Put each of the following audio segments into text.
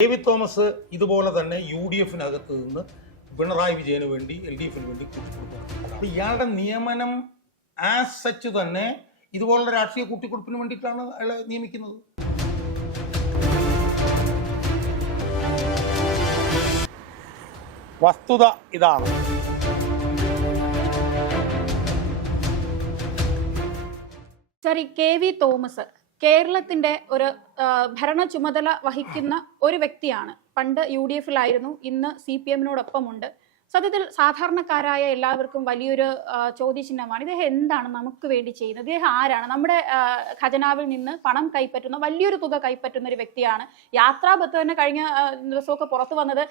V Thomas ഇതുപോലെ തന്നെ U D എഫിനകത്ത് നിന്ന് പിണറായി വിജയന് വേണ്ടി എൽ ഡി എഫിന് വേണ്ടി കൂട്ടിക്കൊടുക്കണം അപ്പൊ ഇയാളുടെ നിയമനം ആസ് സച്ച് തന്നെ ഇതുപോലുള്ള രാഷ്ട്രീയ കൂട്ടിക്കൊടുപ്പിന് വേണ്ടിയിട്ടാണ് അയാളെ നിയമിക്കുന്നത്. വസ്തുത ഇതാണ്. Sorry K V Thomas. കേരളത്തിന്റെ ഒരു ഭരണ ചുമതല വഹിക്കുന്ന ഒരു വ്യക്തിയാണ്. പണ്ട് യു ഡി എഫിലായിരുന്നു. ഇന്ന് സി പി എമ്മിനോടൊപ്പമുണ്ട്. സത്യത്തിൽ സാധാരണക്കാരായ എല്ലാവർക്കും വലിയൊരു ചോദ്യചിഹ്നമാണ്. ഇദ്ദേഹം എന്താണ് നമുക്ക് വേണ്ടി ചെയ്യുന്നത്? ഇദ്ദേഹം ആരാണ്? നമ്മുടെ ഖജനാവിൽ നിന്ന് പണം കൈപ്പറ്റുന്ന വലിയൊരു തുക കൈപ്പറ്റുന്ന ഒരു വ്യക്തിയാണ്. യാത്രാബത്ത് തന്നെ കഴിഞ്ഞ ദിവസമൊക്കെ പുറത്തു വന്നത്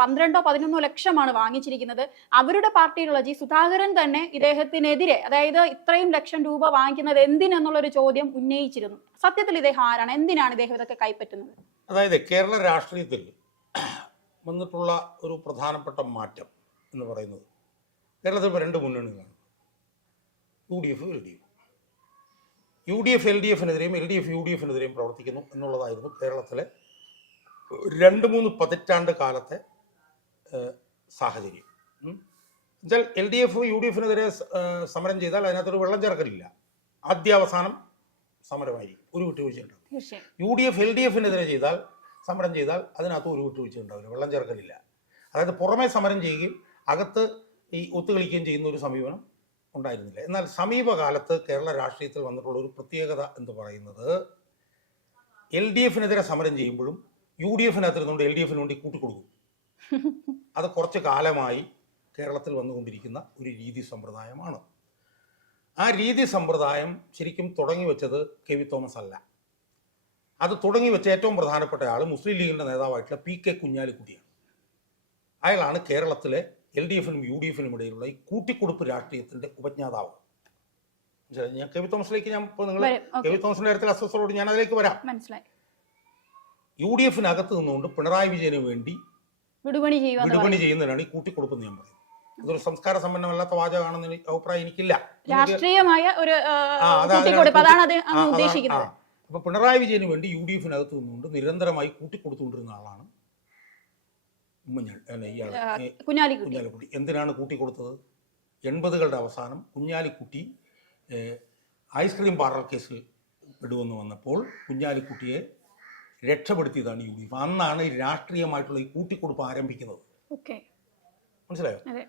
പന്ത്രണ്ടോ പതിനൊന്നോ ലക്ഷമാണ് വാങ്ങിച്ചിരിക്കുന്നത്. അവരുടെ പാർട്ടിയിലുള്ള ജി. സുധാകരൻ തന്നെ ഇദ്ദേഹത്തിനെതിരെ അതായത് ഇത്രയും ലക്ഷം രൂപ വാങ്ങിക്കുന്നത് എന്തിനെന്നുള്ളൊരു ചോദ്യം ഉന്നയിച്ചിരുന്നു. സത്യത്തിൽ ഇദ്ദേഹം ആരാണ്? എന്തിനാണ് ഇദ്ദേഹം ഇതൊക്കെ കൈപ്പറ്റുന്നത്? അതായത് കേരള രാഷ്ട്രീയത്തിൽ വന്നിട്ടുള്ള ഒരു പ്രധാനപ്പെട്ട മാറ്റം എന്ന് പറയുന്നത് കേരളത്തിൽ ഇപ്പോൾ രണ്ട് മുന്നണികളാണ്. U D F L D F U D F L D എഫിനെതിരെയും L D F U D എഫിനെതിരെയും പ്രവർത്തിക്കുന്നു എന്നുള്ളതായിരുന്നു കേരളത്തിലെ രണ്ട് മൂന്ന് പതിറ്റാണ്ട് കാലത്തെ സാഹചര്യം. എന്നുവെച്ചാൽ L D F U D എഫിനെതിരെ സമരം ചെയ്താൽ അതിനകത്തൊരു വെള്ളം ചേർക്കലില്ല. ആദ്യാവസാനം സമരമായിരിക്കും. ഒരു വിട്ടുവീഴ്ച തീർച്ചയായും. U D F L D എഫിനെതിരെ ചെയ്താൽ സമരം ചെയ്താൽ അതിനകത്ത് ഒരു വിട്ടുവീഴ്ച ഉണ്ടാവില്ല വെള്ളം ചേർക്കലില്ല. അതായത് പുറമേ സമരം ചെയ്യുകയും അകത്ത് ഈ ഒത്തുകളിക്കുകയും ചെയ്യുന്ന ഒരു സമീപനം ഉണ്ടായിരുന്നില്ല. എന്നാൽ സമീപകാലത്ത് കേരള രാഷ്ട്രീയത്തിൽ വന്നിട്ടുള്ള ഒരു പ്രത്യേകത എന്ന് പറയുന്നത് എൽ ഡി എഫിനെതിരെ സമരം ചെയ്യുമ്പോഴും യു ഡി എഫിനകത്തിരുന്നുകൊണ്ട് എൽ ഡി എഫിന് വേണ്ടി കൂട്ടിക്കൊടുക്കും. അത് കുറച്ച് കാലമായി കേരളത്തിൽ വന്നുകൊണ്ടിരിക്കുന്ന ഒരു രീതി സമ്പ്രദായമാണ്. ആ രീതി സമ്പ്രദായം ശരിക്കും തുടങ്ങി വെച്ചത് കെ വി തോമസ് അല്ല. അത് തുടങ്ങി വെച്ച ഏറ്റവും പ്രധാനപ്പെട്ട ആൾ മുസ്ലിം ലീഗിന്റെ നേതാവായിട്ടുള്ള പി കെ കുഞ്ഞാലിക്കുട്ടിയാണ്. അയാളാണ് കേരളത്തിലെ എൽ ഡി എഫിനും യു ഡി എഫിനും ഇടയിലുള്ള ഈ കൂട്ടിക്കൊടുപ്പ് രാഷ്ട്രീയത്തിന്റെ ഉപജ്ഞാതാവ്. ഞാൻ കെ വി തോമസിലേക്ക് ഞാൻ ഇപ്പോൾ നിങ്ങൾ. കെ വി തോമസിന്റെ കാര്യത്തിൽ അസ്വസ്ഥരോട് ഞാൻ അതിലേക്ക് വരാം. മനസ്സിലായി. യു ഡി എഫിനകത്ത് നിന്നുകൊണ്ട് പിണറായി വിജയന് വേണ്ടി വിടുപണി ചെയ്യുന്നതിനാണ് ഈ കൂട്ടിക്കൊടുപ്പ് ഞാൻ പറയുന്നത്. അതൊരു സംസ്കാര സമ്പന്നമല്ലാത്ത വാചകമാണെന്ന് അഭിപ്രായം എനിക്കില്ല. രാഷ്ട്രീയമായ ഒരു അതാണ്. ഉദ്ദേശിക്കുന്നത്. ആ. അപ്പൊ പിണറായി വിജയന് വേണ്ടി യു ഡി എഫിനകത്ത് നിന്നുകൊണ്ട് നിരന്തരമായി കൂട്ടിക്കൊടുത്തുകൊണ്ടിരുന്ന ആളാണ് ഉമ്മൻചാണ്ടി അല്ല, ഇയാൾ കുഞ്ഞാലിക്കുട്ടി. എന്തിനാണ് കൂട്ടിക്കൊടുത്തത്? എൺപതുകളുടെ അവസാനം കുഞ്ഞാലിക്കുട്ടി ഐസ്ക്രീം പാർലർ കേസിൽ പെടുവെന്ന് വന്നപ്പോൾ കുഞ്ഞാലിക്കുട്ടിയെ രക്ഷപ്പെടുത്തിയതാണ് യു ഡി എഫ് അന്നാണ് ഈ രാഷ്ട്രീയമായിട്ടുള്ള ഈ കൂട്ടിക്കൊടുപ്പ് ആരംഭിക്കുന്നത്. മനസ്സിലായോ? അതെ.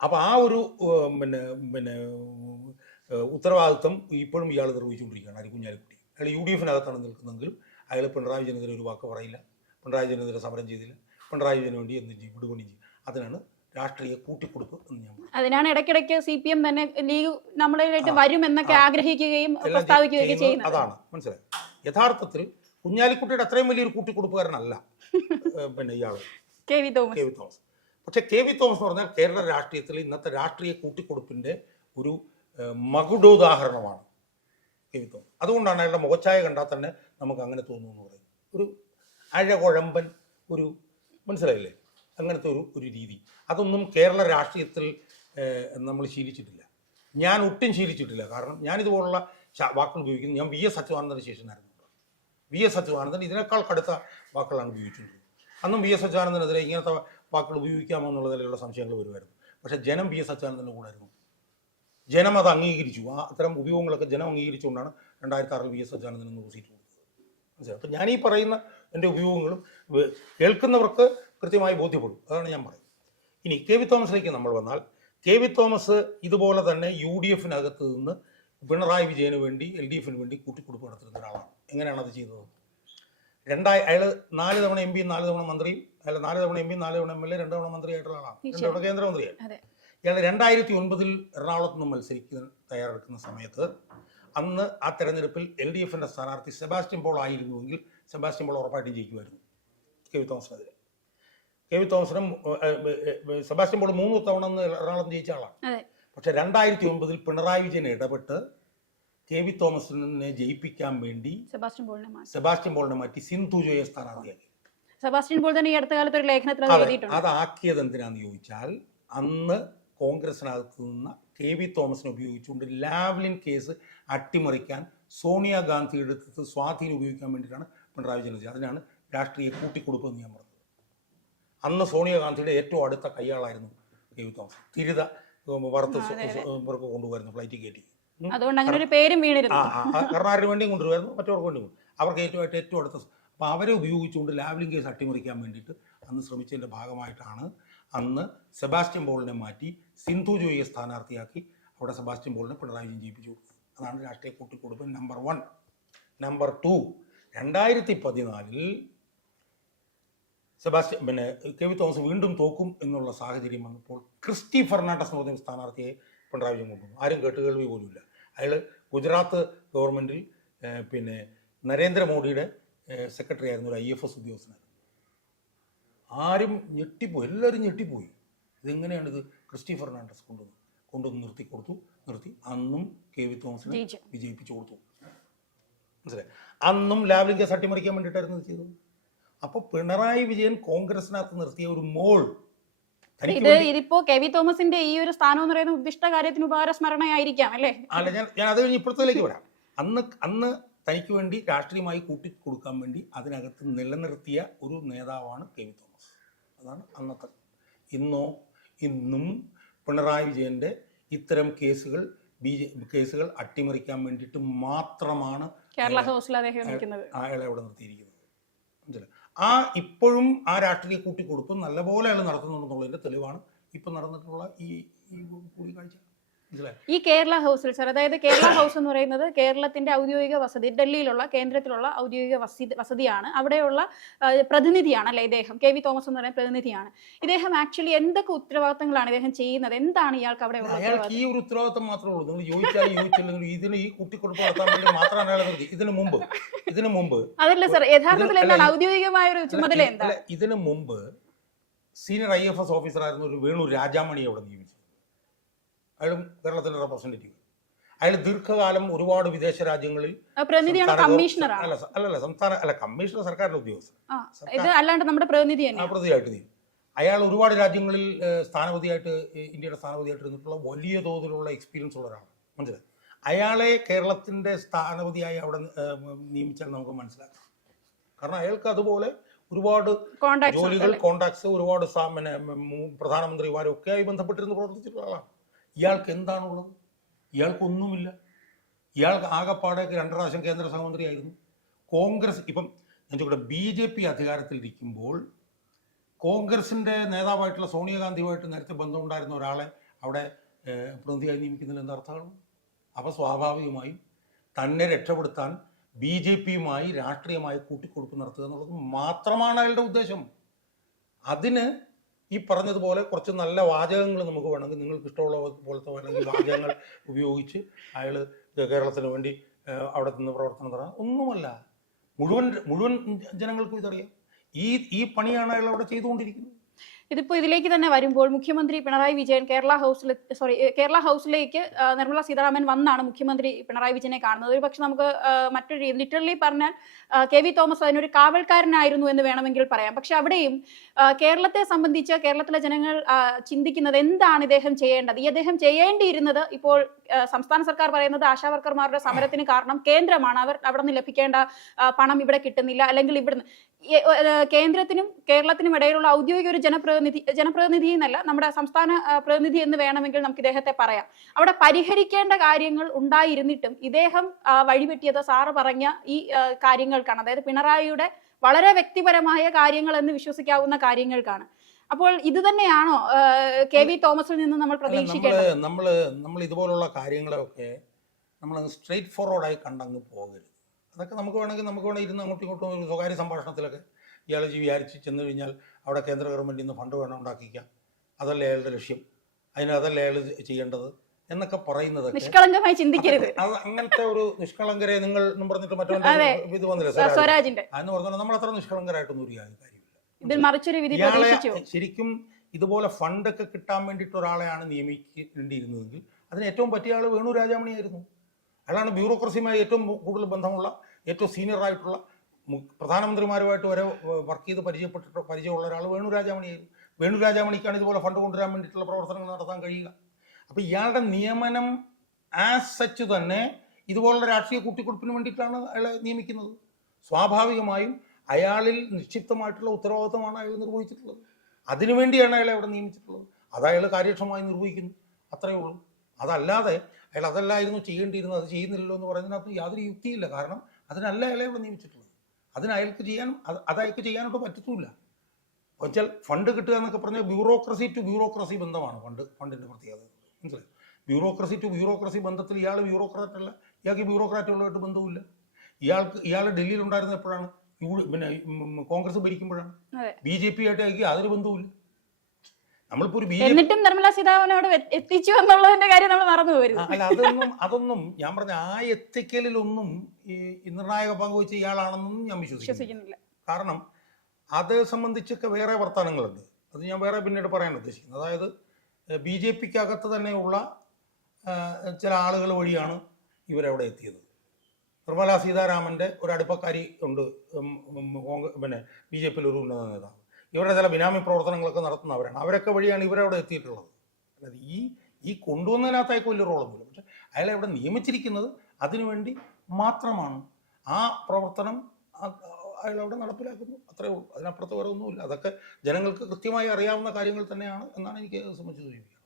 അപ്പൊ ആ ഒരു പിന്നെ പിന്നെ ഉത്തരവാദിത്വം ഇപ്പോഴും ഇയാൾ നിർവഹിച്ചുകൊണ്ടിരിക്കുകയാണ് അരി കുഞ്ഞാലിക്കുട്ടി. അയാൾ യു ഡി എഫിനകത്താണ് നിൽക്കുന്നതെങ്കിലും അയാൾ പിണറായി വിജയനെതിരെ ഒരു വാക്ക് പറയില്ല. പിണറായി വിജയനെതിരെ സമരം ചെയ്തില്ല. പിണറായി വിജയന് വേണ്ടി എന്ത് ചെയ്യും? വിടുപണി ചെയ്യും. അതിനാണ് രാഷ്ട്രീയ കൂട്ടിക്കൊടുപ്പ് എന്ന് ഞാൻ. അതിനാണ് ഇടയ്ക്കിടയ്ക്ക് സി പി എം തന്നെ ലീഗ് നമ്മളായിട്ട് വരും എന്നൊക്കെ ആഗ്രഹിക്കുകയും പ്രസ്താവിക്കുകയും പ്രസ്താവിക്കുകയൊക്കെ ചെയ്യുന്നത്. അതാണ്. മനസ്സിലായി? യഥാർത്ഥത്തിൽ കുഞ്ഞാലിക്കുട്ടിയുടെ അത്രയും വലിയൊരു കൂട്ടിക്കൊടുപ്പുകാരനല്ല പിന്നെ ഇയാൾ K V K Thomas V Thomas. പക്ഷേ കെ വി തോമസ് എന്ന് പറഞ്ഞാൽ കേരള രാഷ്ട്രീയത്തിൽ ഇന്നത്തെ രാഷ്ട്രീയ കൂട്ടിക്കൊടുപ്പിന്റെ ഒരു മകുടോദാഹരണമാണ്. കെ വി അതുകൊണ്ടാണ് അയാളുടെ മുഖച്ഛായ കണ്ടാൽ തന്നെ നമുക്ക് അങ്ങനെ തോന്നുന്നു എന്ന് ഒരു അഴകുഴമ്പൻ ഒരു മനസ്സിലായില്ലേ? അങ്ങനത്തെ ഒരു ഒരു രീതി. അതൊന്നും കേരള രാഷ്ട്രീയത്തിൽ നമ്മൾ ശീലിച്ചിട്ടില്ല. ഞാൻ ഒട്ടും ശീലിച്ചിട്ടില്ല. കാരണം ഞാനിതുപോലുള്ള വാക്കുകൾ ഉപയോഗിക്കുന്നത് ഞാൻ വി എസ് അച്യുതാനന്ദന് ശേഷമായിരുന്നു വി എസ് അച്യുതാനന്ദൻ ഇതിനേക്കാൾ കടുത്ത വാക്കുകളാണ് ഉപയോഗിച്ചിട്ടുള്ളത് അന്നും വി എസ് അച്യുതാനന്ദനെതിരെ ഇങ്ങനത്തെ വാക്കുകൾ ഉപയോഗിക്കാമോ എന്നുള്ള നിലയിലുള്ള സംശയങ്ങൾ വരുമായിരുന്നു. പക്ഷേ ജനം വി എസ് അച്യുതാനന്ദന്റെ കൂടായിരുന്നു ജനം അത് അംഗീകരിച്ചു. ആ അത്തരം ഉപയോഗങ്ങളൊക്കെ ജനം അംഗീകരിച്ചുകൊണ്ടാണ് രണ്ടായിരത്തി ആറിൽ വി എസ് സജ്ജാനന്ദൻ നൂറ് സീറ്റ് കൊടുത്തത് മനസ്സിലായി? അപ്പം ഞാൻ ഈ പറയുന്ന എന്റെ ഉപയോഗങ്ങളും കേൾക്കുന്നവർക്ക് കൃത്യമായി ബോധ്യപ്പെടും. അതാണ് ഞാൻ പറയുന്നത്. ഇനി കെ വി തോമസിലേക്ക് നമ്മൾ വന്നാൽ കെ വി തോമസ് ഇതുപോലെ തന്നെ യു ഡി എഫിനകത്ത് നിന്ന് പിണറായി വിജയന് വേണ്ടി എൽ ഡി എഫിന് വേണ്ടി കൂട്ടിക്കൊടുപ്പ് നടത്തുന്ന ഒരാളാണ്. എങ്ങനെയാണ് അത് ചെയ്തത്? രണ്ടായി അയാൾ നാല് തവണ എം പിയും നാല് തവണ മന്ത്രിയും അയാൾ നാല് തവണ എം പിയും നാല് തവണ എം എൽ എ രണ്ട് തവണ മന്ത്രി ആയിട്ടുള്ള ആളാണ് രണ്ട് തവണ കേന്ദ്രമന്ത്രിയാണ് ഇയാൾ രണ്ടായിരത്തി ഒൻപതിൽ എറണാകുളത്ത് നിന്ന് മത്സരിക്കുന്ന തയ്യാറെടുക്കുന്ന സമയത്ത് അന്ന് ആ തെരഞ്ഞെടുപ്പിൽ എൽ ഡി എഫിന്റെ സ്ഥാനാർത്ഥി സെബാസ്റ്റ്യൻ പോൾ ആയിരുന്നുവെങ്കിൽ സെബാസ്റ്റ്യൻ പോൾ ഉറപ്പായിട്ടും ജയിക്കുമായിരുന്നു കെ വി തോമസിനെതിരെ. കെ വി തോമസിനും സെബാസ്റ്റ്യൻ പോൾ മൂന്ന് തവണ ഒന്ന് എറണാകുളത്ത് ജയിച്ച ആളാണ്. പക്ഷെ രണ്ടായിരത്തി ഒൻപതിൽ പിണറായി വിജയൻ ഇടപെട്ട് കെ വി തോമസിനെ ജയിപ്പിക്കാൻ വേണ്ടി സെബാസ്റ്റ്യൻ പോളിനെ മാറ്റി. സെബാസ്റ്റ്യൻ പോളിനെ മാറ്റി സിന്ധു ജോയെ സ്ഥാനാർത്ഥിയാക്കി. സെബാസ്റ്റ്യൻ പോൾ തന്നെ ഈ അടുത്ത കാലത്ത് ഒരു ലേഖനത്തിൽ അതാക്കിയത് എന്തിനാന്ന് ചോദിച്ചാൽ അന്ന് കോൺഗ്രസിനകത്ത് നിന്ന് കെ വി തോമസിനെ ഉപയോഗിച്ചുകൊണ്ട് ലാവ്ലിൻ കേസ് അട്ടിമറിക്കാൻ സോണിയാഗാന്ധി അടുത്ത് സ്വാധീനം ഉപയോഗിക്കാൻ വേണ്ടിയിട്ടാണ് പിണറായി വിജയൻ ചെയ്തത് അതിനാണ് രാഷ്ട്രീയ കൂട്ടിക്കൊടുപ്പ് എന്ന് ഞാൻ പറഞ്ഞത്. അന്ന് സോണിയാഗാന്ധിയുടെ ഏറ്റവും അടുത്ത കൈയാളായിരുന്നു കെ വി തോമസ്. തിരിത വറുത്ത് കൊണ്ടുവരുന്നു ഫ്ലൈറ്റ് കയറ്റി. അതുകൊണ്ട് അങ്ങനെ ഒരു പേരും വീണിരുന്നു. കാരണം ആരുടെ വേണ്ടിയും കൊണ്ടുവരുന്നു മറ്റവർക്ക് വേണ്ടി അവർക്ക് ഏറ്റവും ഏറ്റവും അടുത്ത അപ്പോൾ അവരെ ഉപയോഗിച്ചുകൊണ്ട് ലാവ്ലിംഗ് കേസ് അട്ടിമറിക്കാൻ വേണ്ടിയിട്ട് അന്ന് ശ്രമിച്ചതിന്റെ ഭാഗമായിട്ടാണ് അന്ന് സെബാസ്റ്റ്യൻ ബോളിനെ മാറ്റി സിന്ധു ജോയിയെ സ്ഥാനാർത്ഥിയാക്കി. അവിടെ സെബാസ്റ്റ്യൻ ബോളിനെ പിണറായി വിജയൻ ജയിപ്പിച്ചു. അതാണ് രാഷ്ട്രീയ കൂട്ടിക്കൊടുപ്പ് നമ്പർ വൺ നമ്പർ ടു രണ്ടായിരത്തി പതിനാലിൽ സെബാസ്റ്റ്യൻ പിന്നെ കെ വി തോമസ് വീണ്ടും തോക്കും എന്നുള്ള സാഹചര്യം വന്നപ്പോൾ ക്രിസ്റ്റി ഫെർണാണ്ടസ് എന്ന് പറഞ്ഞ സ്ഥാനാർത്ഥിയെ പിണറായി വിജയൻ കൊണ്ടുവന്നു. ആരും കേട്ടുകേൾവി പോലുമില്ല. അയാൾ ഗുജറാത്ത് ഗവൺമെന്റിൽ പിന്നെ നരേന്ദ്രമോദിയുടെ സെക്രട്ടറി ആയിരുന്നു ഒരു ഐ എഫ് എസ് ഉദ്യോഗസ്ഥനായിരുന്നു. ആരും ഞെട്ടിപ്പോയി എല്ലാവരും ഞെട്ടിപ്പോയി. ഇതെങ്ങനെയാണ് ഇത് ക്രിസ്റ്റി ഫെർണാണ്ടസ് കൊണ്ടുവന്ന് കൊണ്ടുവന്ന് നിർത്തി കൊടുത്തു നിർത്തി. അന്നും കെ വി തോമസിനെ. വിജയിപ്പിച്ചു കൊടുത്തു. മനസ്സിലായി? അന്നും ലാവ്ലിംഗ് സട്ടിമറിക്കാൻ വേണ്ടിയിട്ടായിരുന്നു ചെയ്തത്. അപ്പോൾ പിണറായി വിജയൻ കോൺഗ്രസിനകത്ത് നിർത്തിയ ഒരു മോൾ ഇത് ഇതിപ്പോ കെ വി തോമസിന്റെ ഈ ഒരു സ്ഥാനം എന്ന് പറയുന്ന ഉദ്ദിഷ്ട കാര്യത്തിന് ഉപകാരസ്മരണയായിരിക്കാം അല്ലേ? അല്ല ഞാൻ ഞാൻ അത് കഴിഞ്ഞ് ഇപ്പോഴത്തേക്ക് വരാം. അന്ന് അന്ന് തനിക്ക് വേണ്ടി രാഷ്ട്രീയമായി കൂട്ടി കൊടുക്കാൻ വേണ്ടി അതിനകത്ത് നിലനിർത്തിയ ഒരു നേതാവാണ് കെ വി തോമസ്. അതാണ് അന്നത്തെ. ഇന്നോ ഇന്നും പിണറായി വിജയന്റെ ഇത്തരം കേസുകൾ ബി ജെ കേസുകൾ അട്ടിമറിക്കാൻ വേണ്ടിയിട്ട് മാത്രമാണ് കേരള ഹൗസിൽ അദ്ദേഹം നിൽക്കുന്നത്. അയാളെ അവിടെ നിർത്തിയിരിക്കുന്നത്. മനസ്സിലായോ? ആ ഇപ്പോഴും ആ രാഷ്ട്രീയ കൂട്ടിക്കൊടുപ്പ് നല്ലപോലെ അയാൾ നടത്തുന്നുണ്ടെന്നുള്ളതിന്റെ തെളിവാണ് ഇപ്പം നടന്നിട്ടുള്ള ഈ കൂടിക്കാഴ്ച. ഈ കേരള ഹൗസിൽ സർ അതായത് കേരള ഹൗസ് എന്ന് പറയുന്നത് കേരളത്തിന്റെ ഔദ്യോഗിക വസതി ഡൽഹിയിലുള്ള കേന്ദ്രത്തിലുള്ള ഔദ്യോഗിക വസതി വസതിയാണ്. അവിടെയുള്ള പ്രതിനിധിയാണ് അല്ലെ ഇദ്ദേഹം? കെ വി തോമസ് എന്ന് പറയുന്ന പ്രതിനിധിയാണ്. ഇദ്ദേഹം ആക്ച്വലി എന്തൊക്കെ ഉത്തരവാദിത്തങ്ങളാണ് ഇദ്ദേഹം ചെയ്യുന്നത്? എന്താണ് ഇയാൾക്ക് അവിടെ അയാൾക്ക് ഈ ഒരു ഉത്തരവാദിത്തം മാത്രമേ ഉള്ളൂ. നിങ്ങൾ ചോദിച്ചാൽ ചോദിച്ചില്ലെങ്കിൽ ഇതിന് ഈ കുട്ടിക്കൊടുപ്പ് നടത്താൻ വേണ്ടി മാത്രമാണ് ഇതിനു മുമ്പ് ഇതിനു മുമ്പ് അതല്ല സർ യഥാർത്ഥത്തിൽ എന്താണ്? ഔദ്യോഗികമായ ഒരു ചുമതല എന്താ എന്താണ്? ഇതിനു മുമ്പ് സീനിയർ ഐ എഫ് എസ് ഓഫീസറായിരുന്ന ഒരു വേണു രാജാമണി അവിടെ നിയമിച്ചു. അയാളും കേരളത്തിന്റെ റെപ്രസെന്റേറ്റീവ് അയാൾ ദീർഘകാലം ഒരുപാട് വിദേശ രാജ്യങ്ങളിൽ അല്ല അല്ലല്ല സംസ്ഥാന അല്ല കമ്മീഷണർ സർക്കാരിന്റെ ഉദ്യോഗസ്ഥൻ. അല്ലാണ്ട് നമ്മുടെ പ്രതിനിധി പ്രതിയായിട്ട് നീ അയാൾ ഒരുപാട് രാജ്യങ്ങളിൽ സ്ഥാനപതിയായിട്ട് ഇന്ത്യയുടെ സ്ഥാനപതിയായിട്ട് ഇരുന്നിട്ടുള്ള വലിയ തോതിലുള്ള എക്സ്പീരിയൻസ് ഉള്ള ഒരാളാണ്. മനസ്സിലായി? അയാളെ കേരളത്തിന്റെ സ്ഥാനപതിയായി അവിടെ നിയമിച്ചാൽ നമുക്ക് മനസ്സിലാക്കാം. കാരണം അയാൾക്ക് അതുപോലെ ഒരുപാട് ജോലികൾ കോണ്ടാക്ട്സ് ഒരുപാട് പിന്നെ പ്രധാനമന്ത്രിമാരും ഒക്കെ ആയി ബന്ധപ്പെട്ടിരുന്ന് പ്രവർത്തിച്ചിട്ടുള്ള ആളാണ്. ഇയാൾക്ക് എന്താണുള്ളത്? ഇയാൾക്കൊന്നുമില്ല. ഇയാൾക്ക് ആകെപ്പാടെ രണ്ട് പ്രാവശ്യം കേന്ദ്ര സഹമന്ത്രിയായിരുന്നു. കോൺഗ്രസ് ഇപ്പം ഞാൻ ചോദിക്കട്ടെ ബി ജെ പി അധികാരത്തിലിരിക്കുമ്പോൾ കോൺഗ്രസിന്റെ നേതാവായിട്ടുള്ള സോണിയാഗാന്ധിയുമായിട്ട് നേരത്തെ ബന്ധമുണ്ടായിരുന്ന ഒരാളെ അവിടെ പ്രതിനിധിയായി നിയമിക്കുന്നതിൽ എന്താ അർത്ഥമാണ് അപ്പോൾ സ്വാഭാവികമായും തന്നെ രക്ഷപ്പെടുത്താൻ ബി ജെ പിയുമായി രാഷ്ട്രീയമായി കൂട്ടിക്കൊടുപ്പ് നടത്തുക എന്നുള്ളത് മാത്രമാണ് അയാളുടെ ഉദ്ദേശം. അതിന് ഈ പറഞ്ഞതുപോലെ കുറച്ച് നല്ല വാചകങ്ങൾ നമുക്ക് വേണമെങ്കിൽ നിങ്ങൾക്ക് ഇഷ്ടമുള്ള പോലത്തെ വേണമെങ്കിൽ വാചകങ്ങൾ ഉപയോഗിച്ച് അയാൾ കേരളത്തിന് വേണ്ടി അവിടെ നിന്ന് പ്രവർത്തനം തുടങ്ങാം. ഒന്നുമല്ല. മുഴുവൻ മുഴുവൻ ജനങ്ങൾക്കും ഇതറിയാം. ഈ ഈ പണിയാണ് അയാൾ അവിടെ ചെയ്തുകൊണ്ടിരിക്കുന്നത്. ഇതിപ്പോ ഇതിലേക്ക് തന്നെ വരുമ്പോൾ മുഖ്യമന്ത്രി പിണറായി വിജയൻ കേരള ഹൗസിൽ സോറി കേരള ഹൗസിലേക്ക് നിർമ്മല സീതാരാമൻ വന്നാണ് മുഖ്യമന്ത്രി പിണറായി വിജയനെ കാണുന്നത്. ഒരു പക്ഷെ നമുക്ക് മറ്റൊരു രീതി ലിറ്ററലി പറഞ്ഞാൽ കെ വി തോമസ് അതിനൊരു കാവൽക്കാരനായിരുന്നു എന്ന് വേണമെങ്കിൽ പറയാം. പക്ഷെ അവിടെയും കേരളത്തെ സംബന്ധിച്ച് കേരളത്തിലെ ജനങ്ങൾ ചിന്തിക്കുന്നത് എന്താണ് ഇദ്ദേഹം ചെയ്യേണ്ടത്? ഈ അദ്ദേഹം ചെയ്യേണ്ടിയിരുന്നത് ഇപ്പോൾ സംസ്ഥാന സർക്കാർ പറയുന്നത് ആശാവർക്കർമാരുടെ സമരത്തിന് കാരണം കേന്ദ്രമാണ്. അവർ അവിടെ നിന്ന് ലഭിക്കേണ്ട പണം ഇവിടെ കിട്ടുന്നില്ല. അല്ലെങ്കിൽ ഇവിടുന്ന് കേന്ദ്രത്തിനും കേരളത്തിനും ഇടയിലുള്ള ഔദ്യോഗിക ഒരു ജനപ്രതിനിധി ജനപ്രതിനിധി എന്നല്ല നമ്മുടെ സംസ്ഥാന പ്രതിനിധി എന്ന് വേണമെങ്കിൽ നമുക്ക് ഇദ്ദേഹത്തെ പറയാം. അവിടെ പരിഹരിക്കേണ്ട കാര്യങ്ങൾ ഉണ്ടായിരുന്നിട്ടും ഇദ്ദേഹം വഴിപെട്ടിയത് സാറ് പറഞ്ഞ ഈ കാര്യങ്ങൾക്കാണ്. അതായത് പിണറായിയുടെ വളരെ വ്യക്തിപരമായ കാര്യങ്ങൾ എന്ന് വിശ്വസിക്കാവുന്ന കാര്യങ്ങൾക്കാണ്. അപ്പോൾ ഇത് തന്നെയാണോ കെ വി തോമസിൽ നിന്ന് നമ്മൾ പ്രതീക്ഷിക്കുന്നത് പ്രതീക്ഷിക്കേണ്ടത്? നമ്മൾ നമ്മൾ ഇതുപോലുള്ള കാര്യങ്ങളൊക്കെ നമ്മൾ സ്ട്രെയിറ്റ് ഫോർവേഡായി കണ്ടങ്ങ് പോകരുത്. അതൊക്കെ നമുക്ക് വേണമെങ്കിൽ നമുക്ക് വേണമെങ്കിൽ ഇരുന്ന് അങ്ങോട്ടും ഇങ്ങോട്ടും ഒരു സ്വകാര്യ സംഭാഷണത്തിലൊക്കെ ഇയാൾ വിചാരിച്ച് ചെന്ന് കഴിഞ്ഞാൽ അവിടെ കേന്ദ്ര ഗവൺമെന്റിൽ നിന്ന് ഫണ്ട് വേണം ഉണ്ടാക്കിക്കാം അതല്ല അയാളുടെ ലക്ഷ്യം. അതിന് അതല്ല അയാൾ ചെയ്യേണ്ടത് എന്നൊക്കെ പറയുന്നത് നിഷ്കളങ്കമായി ചിന്തിക്കരുത്. അത് അങ്ങനത്തെ ഒരു നിഷ്കളങ്കരെ നിങ്ങൾ പറഞ്ഞിട്ട്. മറ്റോ ഇത് വന്നില്ല. സ്വരാജിന്റെ. അതെന്ന് പറഞ്ഞാൽ നമ്മൾ അത്ര നിഷ്കളങ്കരായിട്ടൊന്നും ഒരു കാര്യമില്ല ഇതിൽ മറിച്ചൊരു വിധി ഇയാളെ ശരിക്കും ഇതുപോലെ ഫണ്ടൊക്കെ കിട്ടാൻ വേണ്ടിയിട്ട് ഒരാളെയാണ് നിയമിക്കേണ്ടിയിരുന്നതെങ്കിൽ അതിന് ഏറ്റവും പറ്റിയ ആൾ വേണു രാജാമണിയായിരുന്നു. അയാളാണ് ബ്യൂറോക്രസിയുമായി ഏറ്റവും കൂടുതൽ ബന്ധമുള്ള ഏറ്റവും സീനിയർ ആയിട്ടുള്ള പ്രധാനമന്ത്രിമാരുമായിട്ട് വരെ വർക്ക് ചെയ്ത് പരിചയപ്പെട്ടിട്ട് പരിചയമുള്ള ഒരാൾ വേണു രാജാമണിയായിരുന്നു വേണു രാജാമണിക്കാണ് ഇതുപോലെ ഫണ്ട് കൊണ്ടുവരാൻ വേണ്ടിയിട്ടുള്ള പ്രവർത്തനങ്ങൾ നടത്താൻ കഴിയുക. അപ്പോൾ ഇയാളുടെ നിയമനം ആസ് സച്ച് തന്നെ ഇതുപോലുള്ള രാഷ്ട്രീയ കൂട്ടിക്കൊടുപ്പിന് വേണ്ടിയിട്ടാണ് അയാളെ നിയമിക്കുന്നത്. സ്വാഭാവികമായും അയാളിൽ നിക്ഷിപ്തമായിട്ടുള്ള ഉത്തരവാദിത്തമാണ് അയാൾ നിർവഹിച്ചിട്ടുള്ളത്. അതിനുവേണ്ടിയാണ് അയാളെ അവിടെ നിയമിച്ചിട്ടുള്ളത്. അത് അയാൾ കാര്യക്ഷമമായി നിർവഹിക്കുന്നു. അത്രയേ ഉള്ളൂ. അതല്ലാതെ അയാൾ അതല്ലായിരുന്നു ചെയ്യേണ്ടിയിരുന്നത് അത് ചെയ്യുന്നില്ലല്ലോ എന്ന് പറയുന്നതിനകത്ത് യാതൊരു യുക്തിയില്ല. കാരണം അതിനല്ല അയാളെ അവിടെ നിയമിച്ചിട്ടുള്ളത്. അതിന് അയാൾക്ക് ചെയ്യാനും അത് അയാൾക്ക് ചെയ്യാനോട്ട് പറ്റത്തുമില്ല. വെച്ചാൽ ഫണ്ട് കിട്ടുക എന്നൊക്കെ പറഞ്ഞാൽ ബ്യൂറോക്രസി ടു ബ്യൂറോക്രസി ബന്ധമാണ് ഫണ്ട് ഫണ്ടിന്റെ പ്രത്യേകത. മനസ്സിലായി? ബ്യൂറോക്രസി ടു ബ്യൂറോക്രസി ബന്ധത്തിൽ ഇയാൾ ബ്യൂറോക്രാറ്റ് അല്ല. ഇയാൾക്ക് ബ്യൂറോക്രാറ്റുകളായിട്ട് ബന്ധവുമില്ല. ഇയാൾക്ക് ഇയാൾ ഡൽഹിയിൽ ഉണ്ടായിരുന്ന എപ്പോഴാണ്? യു പിന്നെ കോൺഗ്രസ് ഭരിക്കുമ്പോഴാണ്. ബി ജെ പി ആയിട്ട് അയാൾക്ക് യാതൊരു ബന്ധവുമില്ല. ഒരു എന്നിട്ടും നിർമ്മല സീതാരാമൻ അവിടെ എത്തിച്ചു എന്നുള്ളതിന്റെ കാര്യം നമ്മൾ മറന്നു അല്ല അതൊന്നും അതൊന്നും ഞാൻ പറഞ്ഞ ആ എത്തിക്കലിലൊന്നും ഈ ഈ നിർണായക പങ്കുവച്ച ഇയാളാണെന്നും ഞാൻ വിശ്വസിക്കുന്നു വിശ്വസിക്കുന്നില്ല. കാരണം അത് സംബന്ധിച്ചൊക്കെ വേറെ വർത്തമാനങ്ങളുണ്ട്. അത് ഞാൻ വേറെ പിന്നീട് പറയാൻ ഉദ്ദേശിക്കുന്നത് അതായത് ബി ജെ പിക്ക് അകത്ത് തന്നെയുള്ള ചില ആളുകൾ വഴിയാണ് ഇവരവിടെ എത്തിയത്. നിർമ്മല സീതാരാമന്റെ ഒരു അടുപ്പക്കാരി ഉണ്ട് പിന്നെ ബി ജെ പിയിൽ ഒരു ഉന്നത നേതാവ്. ഇവരുടെ ചില ബിനാമി പ്രവർത്തനങ്ങളൊക്കെ നടത്തുന്നവരാണ്. അവരൊക്കെ വഴിയാണ് ഇവരവിടെ എത്തിയിട്ടുള്ളത്. അല്ലാതെ ഈ ഈ കൊണ്ടുവന്നതിനകത്തായിരിക്കും വലിയ റോളൊന്നുമില്ല. പക്ഷെ അയാളെ അവിടെ നിയമിച്ചിരിക്കുന്നത് അതിനുവേണ്ടി മാത്രമാണ്. ആ പ്രവർത്തനം അയാൾ അവിടെ നടപ്പിലാക്കുന്നു. അത്രേ ഉള്ളൂ. അതിനപ്പുറത്ത് വേറെ ഒന്നുമില്ല. അതൊക്കെ ജനങ്ങൾക്ക് കൃത്യമായി അറിയാവുന്ന കാര്യങ്ങൾ തന്നെയാണ് എന്നാണ് എനിക്ക് സംബന്ധിച്ച് സൂചിപ്പിക്കുന്നത്.